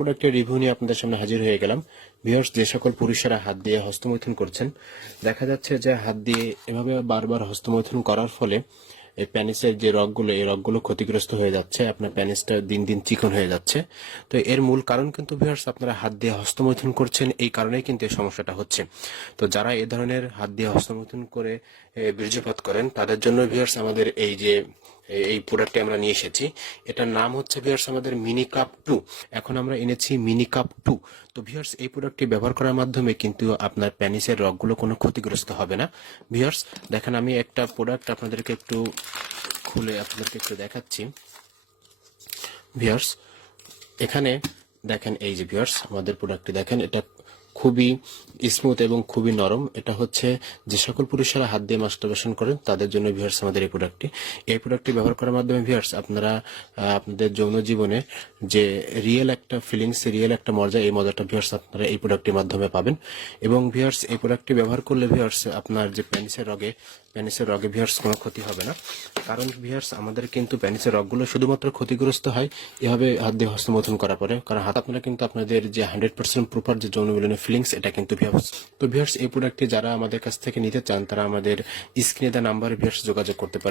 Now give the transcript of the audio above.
প্রোডাক্টের রিভিউ নিয়ে আপনাদের সামনে হাজির হয়ে গেলাম। ভিউয়ার্স, যে সকল পুরুষেরা হাত দিয়ে হস্তমৈথুন করছেন, দেখা যাচ্ছে যে হাত দিয়ে এভাবে বারবার হস্তমৈথুন করার ফলে এই প্যানিসের যে রগগুলো, এই রগগুলো ক্ষতিগ্রস্ত হয়ে যাচ্ছে, আপনার প্যানিসটা দিন দিন চিকন হয়ে যাচ্ছে। তো এর মূল কারণ কিন্তু ভিউয়ার্স, আপনারা হাত দিয়ে হস্তমৈথুন করছেন, এই কারণেই কিন্তু এই সমস্যাটা হচ্ছে। তো যারা এই ধরনের হাত দিয়ে হস্তমৈথুন করে বীর্যপাত করেন, তাদের জন্য ভিউয়ার্স আমাদের এই প্রোডাক্টটি আমরা নিয়ে এসেছি। এটার নাম হচ্ছে ভিউয়ার্স আমাদের মিনি কাপ 2। এখন আমরা এনেছি মিনি কাপ 2। তো ভিউয়ার্স, এই প্রোডাক্টটি ব্যবহার করার মাধ্যমে কিন্তু আপনার প্যানিসের রগগুলো কোনো ক্ষতিগ্রস্ত হবে না। ভিউয়ার্স দেখেন, আমি একটা প্রোডাক্ট আপনাদেরকে একটু খুলে আপনাদেরকে একটু দেখাচ্ছি। ভিউয়ার্স এখানে দেখেন, এই যে ভিউয়ার্স আমাদের প্রোডাক্টটি দেখেন, এটা খুবই স্মুথ এবং খুবই নরম। এটা হচ্ছে যে সকল পুরুষেরা হাত দিয়ে মাস্টারবেশন করেন তাদের জন্য ভিউয়ার্স আমাদের এই প্রোডাক্টটি ব্যবহার করার মাধ্যমে ভিউয়ার্স আপনারা আপনাদের যৌন জীবনে যে রিয়েল একটা ফিলিংস, রিয়েল একটা মজা, এই মজাটা ভিউয়ার্স আপনারা এই প্রোডাক্টের মাধ্যমে পাবেন। এবং ভিউয়ার্স এই প্রোডাক্টটি ব্যবহার করলে ভিউয়ার্স আপনার যে প্যানিসের রগে ভিউয়ার্স কোনো ক্ষতি হবে না। কারণ ভিউয়ার্স আমাদের কিন্তু প্যানিসের রগগুলো শুধুমাত্র ক্ষতিগ্রস্ত হয় এভাবে হাত দিয়ে হস্তমৈথুন করার পরে, কারণ হাত আপনারা কিন্তু আপনাদের যে 100% প্রপার যে যৌন মিলনের ফিলিংস, এটা কিন্তু ভিউয়ার্স। তো ভিউয়ার্স এই প্রোডাক্টটি যারা আমাদের কাছ থেকে নিতে চান, তারা আমাদের স্ক্রিনে দেওয়া নাম্বারে ভিউয়ার্স যোগাযোগ করতে পারেন।